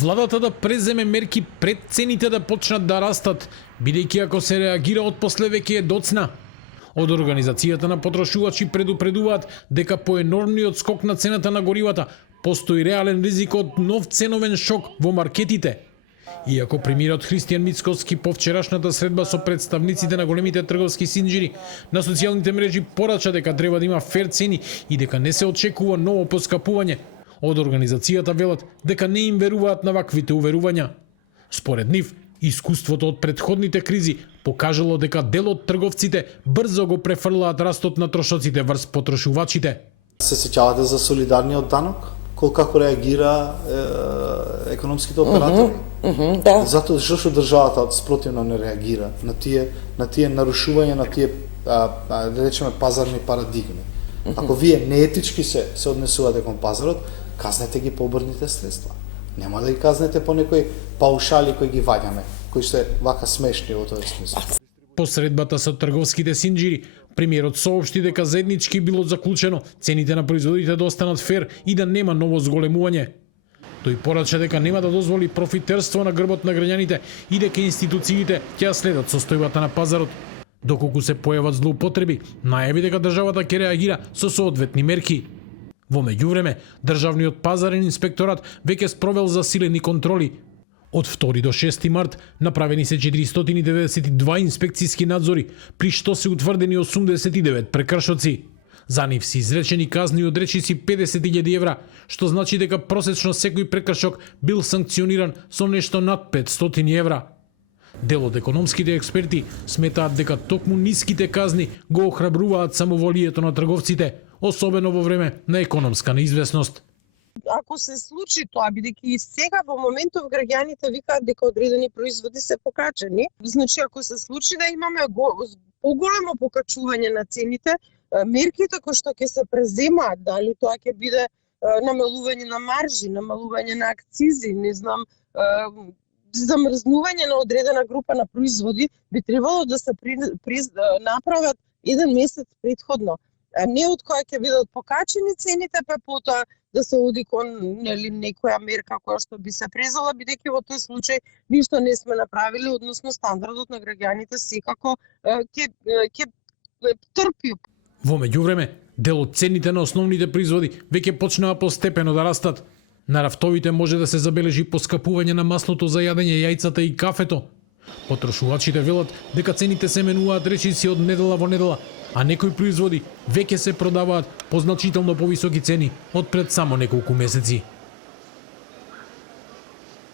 Владата да преземе мерки пред цените да почнат да растат, бидејќи ако се реагира од после веќе е доцна. Од Организацијата на потрошувачи предупредуваат дека по енормниот скок на цената на горивата постои реален ризик од нов ценовен шок во маркетите. Иако премиерот Христијан Мицкоски по вчерашната средба со представниците на големите трговски синџири на социјалните мрежи порача дека треба да има фер цени и дека не се очекува ново поскапување, од Организацијата велат дека не им веруваат на ваквите уверувања. Според нив, искуството од претходните кризи покажало дека дел од трговците брзо го префрлаат растот на трошоците врз потрошувачите. Се сеќавате за солидарниот данок? Како реагира економските оператори? Да. Затоа што државата спротивно не реагира на тие нарушувања, на тие да речеме пазарни парадигми. Ако вие неетички се однесувате кон пазарот, казнете ги по обрните средства. Нема да ги казнете по некои паушали кои ги ваѓаме, кои се вака смешни во тој смисла. По средбата со трговските синџири, премиерот соопшти дека заеднички било заклучено цените на производите да останат фер и да нема ново зголемување. Тој порача дека нема да дозволи профитерство на грбот на граѓаните и дека институциите ќе следат состојбата на пазарот. Доколку се појават злоупотреби, најави дека државата ќе реагира со соодветни мерки. Во меѓувреме, државниот пазарен инспекторат веќе спровел засилени контроли. Од 2 до 6 март направени се 492 инспекцијски надзори, при што се утврдени 89 прекршоци. За нив се изречени казни од речиси 50.000 евра, што значи дека просечно секој прекршок бил санкциониран со нешто над 500 евра. Дел од економските експерти сметаат дека токму ниските казни го охрабруваат самоволието на трговците, особено во време на економска неизвестност. Ако се случи тоа, бидејќи и сега во моментов граѓаните викаат дека одредени производи се покачени, значи ако се случи да имаме поголемо покачување на цените, мерките кои што ќе се преземаат, дали тоа ќе биде намалување на маржи, намалување на акцизи, не знам, замрзнување на одредена група на производи, би требало да се направат еден месец претходно. Не од која ќе бидат покачени цените, па потоа да се оди кон некоја мерка која што би се презала, бидејќи во тој случај ништо не сме направили, односно стандардот на граѓаните секако ќе трпи. Во меѓувреме, дел од цените на основните производи веќе почнаа постепено да растат. На рафтовите може да се забележи поскапување на маслото за јадење, јајцата и кафето. Потрошувачите велат дека цените се менуваат речиси од недела во недела, а некои производи веќе се продаваат по значително повисоки цени од пред само неколку месеци.